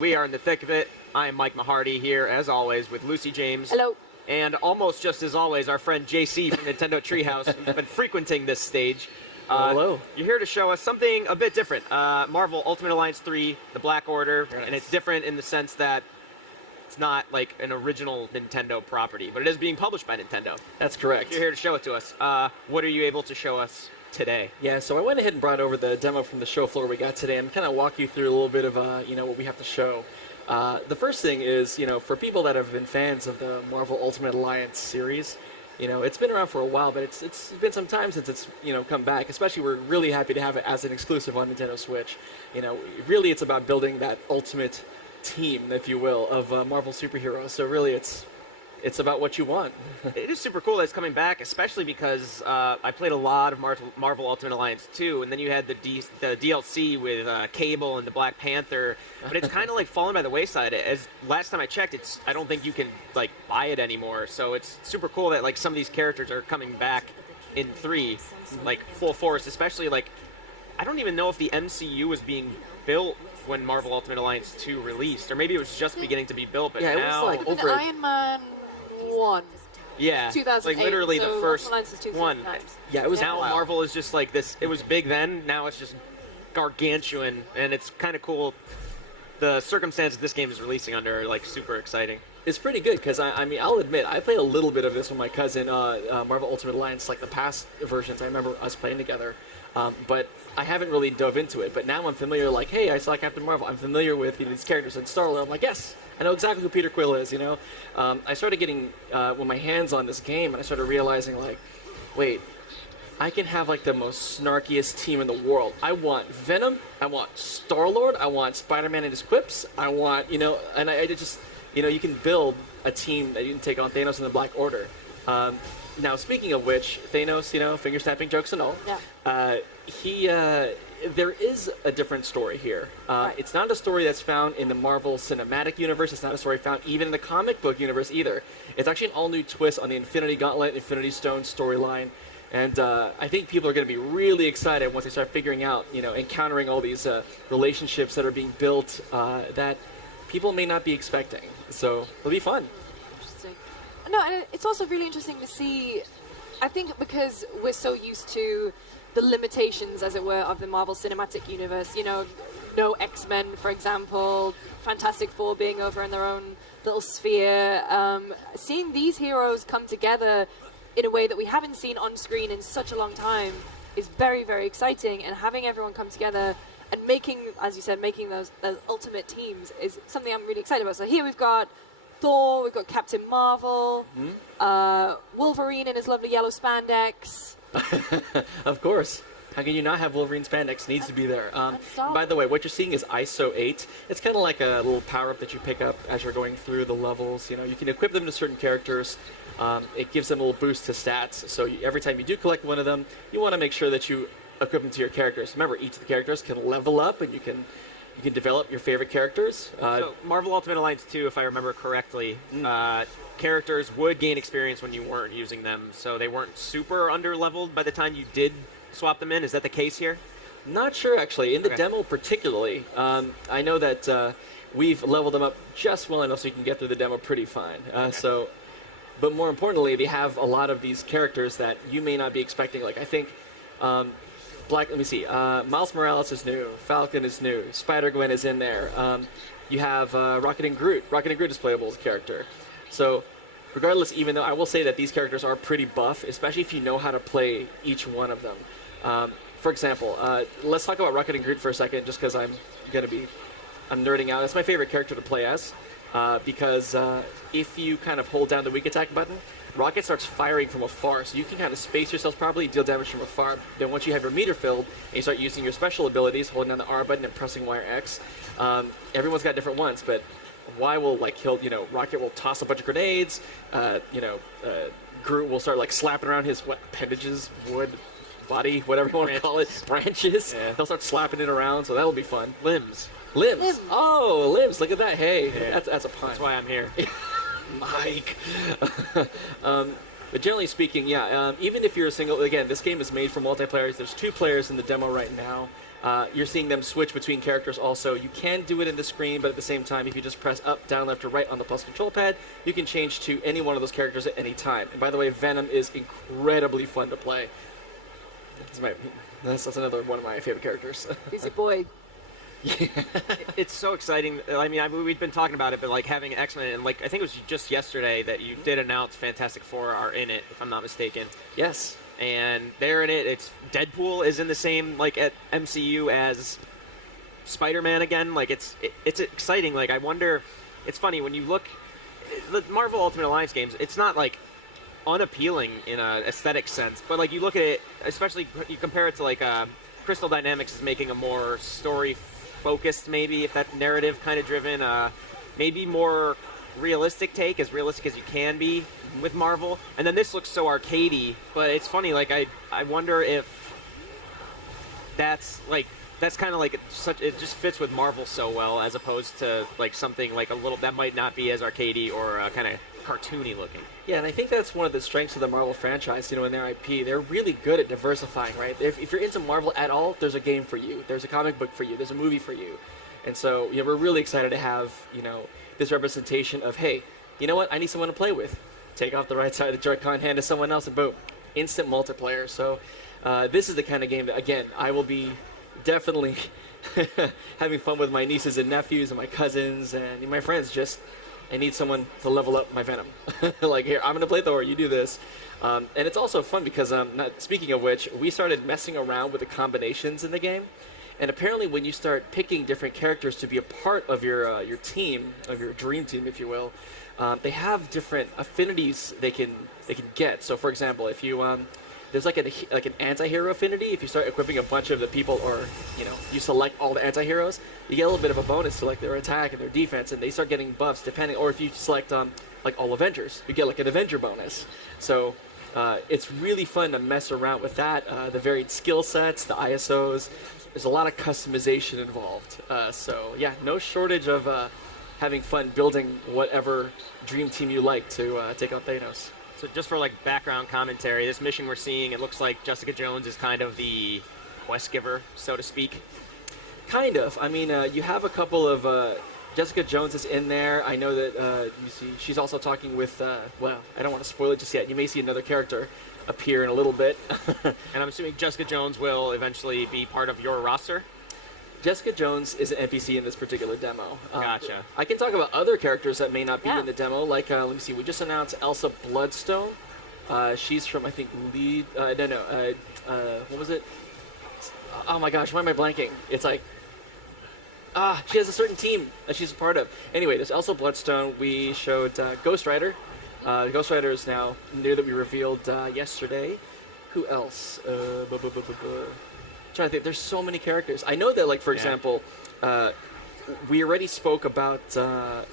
We are in the thick of it. I'm Mike Mahardy here, as always, with Lucy James. Hello. And almost just as always, our friend JC from Nintendo Treehouse, who's been frequenting this stage. Hello. You're here to show us something a bit different. Marvel Ultimate Alliance 3, The Black Order, Very nice. and it's different in the sense that it's not like an original Nintendo property, but it is being published by Nintendo. That's correct. You're here to show it to us. What are you able to show us today? Yeah, so I went ahead and brought over the demo from the show floor we got today and kind of walk you through a little bit of what we have to show. The first thing is, for people that have been fans of the Marvel Ultimate Alliance series, it's been around for a while, but it's been some time since it's come back. Especially, we're really happy to have it as an exclusive on Nintendo Switch. Really, it's about building that ultimate team, if you will, of Marvel superheroes. So really, it's about what you want. It is super cool that it's coming back, especially because I played a lot of Marvel Ultimate Alliance 2, and then you had the DLC with Cable and the Black Panther, but it's kind of like fallen by the wayside. As last time I checked, I don't think you can like buy it anymore. So it's super cool that like some of these characters are coming back in 3, like full force. Especially like I don't even know if the MCU was being built when Marvel Ultimate Alliance 2 released, or maybe it was just beginning to be built. But Yeah, it was now, like With over Iron Man 1. yeah, 2008, like literally so the first Alliance is one. 2009. Yeah, it was Now wow. Marvel is just like this. It was big then. Now it's just gargantuan, and it's kind of cool. The circumstances this game is releasing under are like super exciting. It's pretty good because I mean, I'll admit I played a little bit of this with my cousin, Marvel Ultimate Alliance, like the past versions. I remember us playing together, but I haven't really dove into it. But now I'm familiar. Like, hey, I saw Captain Marvel. I'm familiar with these characters and Star-Lord. I'm like, yes, I know exactly who Peter Quill is. I started getting with my hands on this game, and I started realizing like, wait, I can have like the most snarkiest team in the world. I want Venom. I want Star-Lord. I want Spider-Man and his quips. I want, and I just, you can build a team that you can take on Thanos and the Black Order. Now, speaking of which, Thanos, finger snapping jokes and all. Yeah. There is a different story here. It's not a story that's found in the Marvel Cinematic Universe. It's not a story found even in the comic book universe either. It's actually an all-new twist on the Infinity Gauntlet, Infinity Stone storyline. And I think people are going to be really excited once they start figuring out, encountering all these relationships that are being built that people may not be expecting. So it'll be fun. Interesting. No, and it's also really interesting to see, I think because we're so used to the limitations, as it were, of the Marvel Cinematic Universe, no X-Men, for example, Fantastic Four being over in their own little sphere, seeing these heroes come together in a way that we haven't seen on screen in such a long time is very, very exciting, and having everyone come together and making, as you said, making those ultimate teams is something I'm really excited about. So here we've got Thor, we've got Captain Marvel, Wolverine in his lovely yellow spandex. Of course. How can you not have Wolverine spandex? Needs to be there. By the way, what you're seeing is ISO 8. It's kind of like a little power-up that you pick up as you're going through the levels. You can equip them to certain characters. It gives them a little boost to stats. So every time you do collect one of them, you want to make sure that you equip them to your characters. Remember, each of the characters can level up, and you can develop your favorite characters. So Marvel Ultimate Alliance 2, if I remember correctly, characters would gain experience when you weren't using them, so they weren't super under-leveled by the time you did swap them in. Is that the case here? Not sure, actually. In the demo particularly, I know that we've leveled them up just well enough so you can get through the demo pretty fine. But more importantly, they have a lot of these characters that you may not be expecting. Like, I think, Miles Morales is new, Falcon is new, Spider-Gwen is in there. You have Rocket and Groot. Rocket and Groot is playable as a character. So, regardless, even though I will say that these characters are pretty buff, especially if you know how to play each one of them. For example, let's talk about Rocket and Groot for a second, just because I'm nerding out. It's my favorite character to play as, because if you kind of hold down the weak attack button, Rocket starts firing from afar, so you can kind of space yourself properly, deal damage from afar. Then once you have your meter filled, and you start using your special abilities, holding down the R button and pressing wire X, everyone's got different ones, but Y will, Rocket will toss a bunch of grenades, Groot will start, slapping around his, appendages, wood, body, whatever you want to call it, branches. Yeah. They'll start slapping it around, so that'll be fun. Limbs. Limbs. Oh, limbs. Look at that. Hey, Yeah. that's a pun. That's why I'm here. Mike. But generally speaking, yeah, even if you're a single, again, this game is made for multiplayer. There's 2 players in the demo right now. You're seeing them switch between characters also. You can do it in the screen, but at the same time, if you just press up, down, left, or right on the plus control pad, you can change to any one of those characters at any time. And by the way, Venom is incredibly fun to play. That's another one of my favorite characters. Who's your boy? It's so exciting. I mean, we've been talking about it, but like having X-Men, and like I think it was just yesterday that you did announce Fantastic Four are in it, if I'm not mistaken. Yes. And they're in it. It's Deadpool is in the same like at MCU as Spider-Man again. Like it's exciting. Like I wonder. It's funny when you look the Marvel Ultimate Alliance games. It's not like unappealing in a aesthetic sense, but like you look at it, especially you compare it to like Crystal Dynamics is making a more story focused, maybe if that narrative kind of driven, maybe more realistic take, as realistic as you can be with Marvel. And then this looks so arcadey, but it's funny. Like I wonder if that's kind of like such. It just fits with Marvel so well, as opposed to like something like a little that might not be as arcadey or kind of cartoony looking. Yeah, and I think that's one of the strengths of the Marvel franchise, in their IP. They're really good at diversifying, right? If you're into Marvel at all, there's a game for you. There's a comic book for you. There's a movie for you. And so, we're really excited to have, this representation of, hey, you know what? I need someone to play with. Take off the right side of the Joy-Con, hand to someone else, and boom, instant multiplayer. So, this is the kind of game that, again, I will be definitely having fun with my nieces and nephews and my cousins and my friends. I need someone to level up my Venom. Like, here, I'm going to play Thor, you do this. And it's also fun because, speaking of which, we started messing around with the combinations in the game. And apparently when you start picking different characters to be a part of your team, of your dream team, if you will, they have different affinities they can get. So, for example, if you... there's like an anti-hero affinity. If you start equipping a bunch of the people, or you select all the anti-heroes, you get a little bit of a bonus to like their attack and their defense, and they start getting buffs depending. Or if you select like all Avengers, you get like an Avenger bonus. So it's really fun to mess around with that. The varied skill sets, the ISOs. There's a lot of customization involved. So yeah, no shortage of having fun building whatever dream team you like to take on Thanos. So just for like background commentary, this mission we're seeing, it looks like Jessica Jones is kind of the quest giver, so to speak. Kind of. I mean, you have a couple of Jessica Jones is in there. I know that you see she's also talking with. Well, I don't want to spoil it just yet. You may see another character appear in a little bit. And I'm assuming Jessica Jones will eventually be part of your roster. Jessica Jones is an NPC in this particular demo. Gotcha. I can talk about other characters that may not be Yeah. in the demo. Like, let me see. We just announced Elsa Bloodstone. She's from, I think, what was it? Oh my gosh, why am I blanking? It's like, she has a certain team that she's a part of. Anyway, there's Elsa Bloodstone. We showed Ghost Rider. Ghost Rider is now new that we revealed yesterday. Who else? Trying to think. There's so many characters. I know that, like, for example, we already spoke about the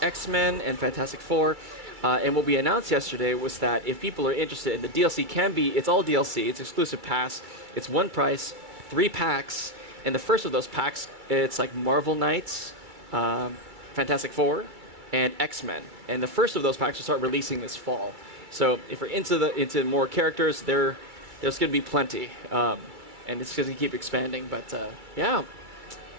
X-Men and Fantastic Four, and what we announced yesterday was that if people are interested, and the DLC it's all DLC, it's exclusive pass, it's one price, 3 packs, and the first of those packs, it's like Marvel Knights, Fantastic Four, and X-Men, and the first of those packs will start releasing this fall. So if we're into more characters, there's going to be plenty. And it's going to keep expanding, but yeah,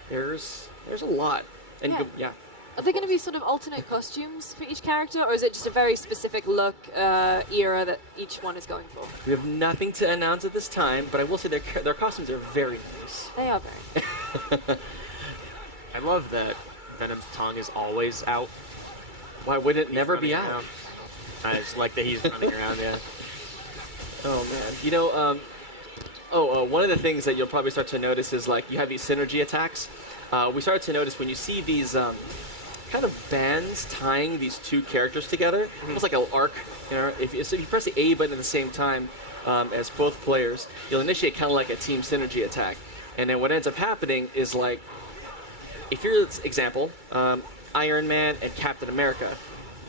there's a lot. And Yeah. Are there going to be sort of alternate costumes for each character, or is it just a very specific look, era that each one is going for? We have nothing to announce at this time, but I will say their costumes are very nice. They are very. I love that Venom's tongue is always out. Why would it He's never be running out? around. I just like that he's running around, yeah. Oh man, one of the things that you'll probably start to notice is like you have these synergy attacks. We started to notice when you see these kind of bands tying these two characters together, almost like an arc. If you press the A button at the same time as both players, you'll initiate kind of like a team synergy attack. And then what ends up happening is like, if you're, example, Iron Man and Captain America,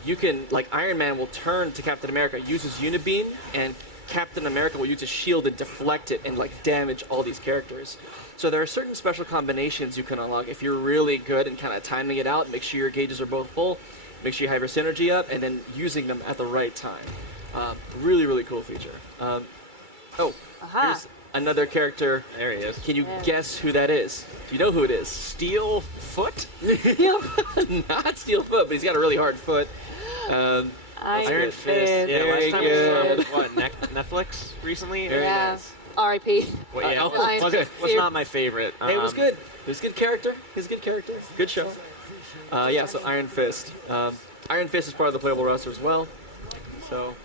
you can, like, Iron Man will turn to Captain America, uses Unibeam, and Captain America will use a shield to deflect it and like damage all these characters. So there are certain special combinations you can unlock if you're really good and kind of timing it out. Make sure your gauges are both full. Make sure you have your synergy up, and then using them at the right time. Really, really cool feature. another character. There he is. Can you Yeah. guess who that is? Do you know who it is? Steel Foot? Not Steel Foot, but he's got a really hard foot. Iron good. Fist. Yeah, Very last time good. was what, Netflix recently? Very Yeah. nice. R.I.P. Well, yeah, Oh, it was not my favorite. Hey, it was good. It was a good character. He's a good character. Good show. Yeah, so Iron Fist. Iron Fist is part of the playable roster as well. So,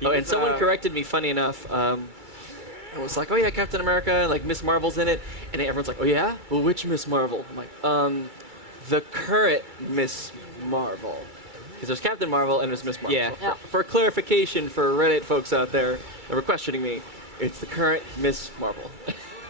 He and was, someone corrected me. Funny enough, it was like, oh yeah, Captain America, like Miss Marvel's in it, and everyone's like, oh yeah, well which Miss Marvel? I'm like, the current Miss Marvel, because there's Captain Marvel and there's Miss Marvel. Yeah. So Yeah. for clarification for Reddit folks out there that were questioning me, it's the current Miss Marvel.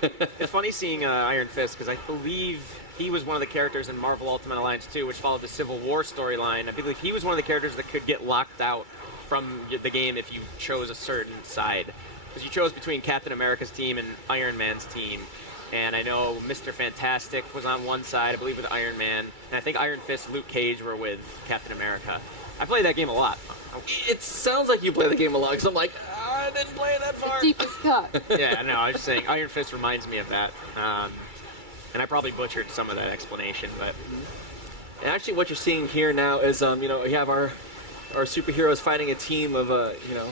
It's funny seeing Iron Fist because I believe he was one of the characters in Marvel Ultimate Alliance 2, which followed the Civil War storyline. I believe he was one of the characters that could get locked out from the game if you chose a certain side. Because you chose between Captain America's team and Iron Man's team. And I know Mr. Fantastic was on one side, I believe with Iron Man. And I think Iron Fist, Luke Cage were with Captain America. I played that game a lot. It sounds like you play the game a lot, because I'm like, I didn't play that The far. deepest cut. Yeah, no, I was just saying, Iron Fist reminds me of that. And I probably butchered some of that explanation, but And actually, what you're seeing here now is, you know, we have our superheroes fighting a team of, you know,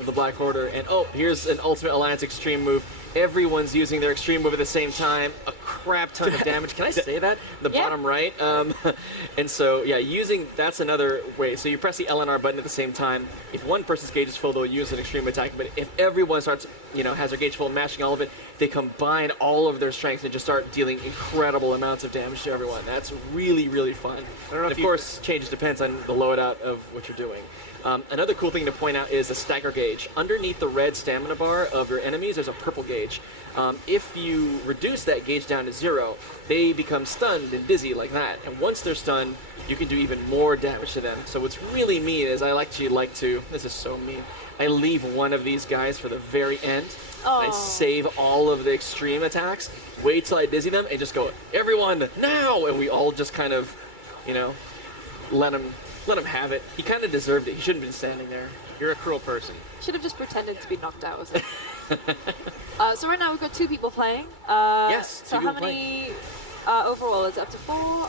of the Black Order, and oh, here's an Ultimate Alliance Extreme move. Everyone's using their Extreme move at the same time. A crap ton of damage. Can I say that? The Yeah. bottom right. And so, yeah, that's another way. So you press the L and R button at the same time. If one person's gauge is full, they'll use an Extreme attack. But if everyone starts, you know, has their gauge full, matching all of it, they combine all of their strengths and just start dealing incredible amounts of damage to everyone. That's really, really fun. don't know And if of course, changes depends on the loadout of what you're doing. Another cool thing to point out is the Stagger Gauge. Underneath the red stamina bar of your enemies, there's a purple gauge. If you reduce that gauge down to 0, they become stunned and dizzy like that. And once they're stunned, you can do even more damage to them. So what's really mean is I like to, this is so mean, I leave one of these guys for the very end. I Aw. save all of the extreme attacks, wait till I dizzy them, and just go, everyone, now! And we all just kind of, you know, let him have it. He kind of deserved it. He shouldn't have been standing there. you're a cruel person. Should have just pretended to be knocked out or something. So right now we've got 2 people playing. Yes, So 2 how people many overall? Is it up to 4?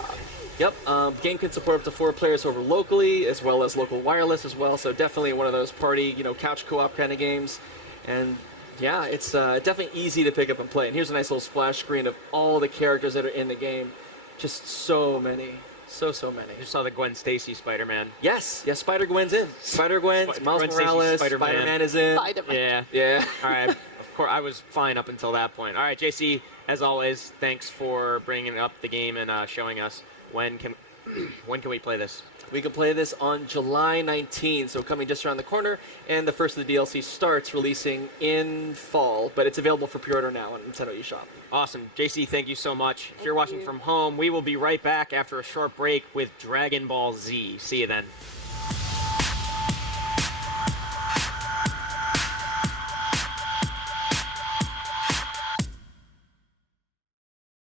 Yep, game can support up to 4 players over locally, as well as local wireless as well. So definitely one of those party, you know, couch co-op kind of games. And yeah, it's definitely easy to pick up and play. And here's a nice little splash screen of all the characters that are in the game. Just so many, so many. I just saw the Gwen Stacy Spider-Man. Yes, Spider-Gwen's in. Spider-Gwen, Miles Gwen Stacy, Morales, Spider-Man. Spider-Man is in. Spider-Man. Yeah. Yeah. All right. Of course, I was fine up until that point. All right, JC, as always, thanks for bringing up the game and showing us when can we play this. We can play this on July 19th, so coming just around the corner, and the first of the DLC starts releasing in fall, but it's available for pre-order now on Nintendo eShop. Awesome. JC, thank you so much. If you're Thank watching you. from home, we will be right back after a short break with Dragon Ball Z. See you then.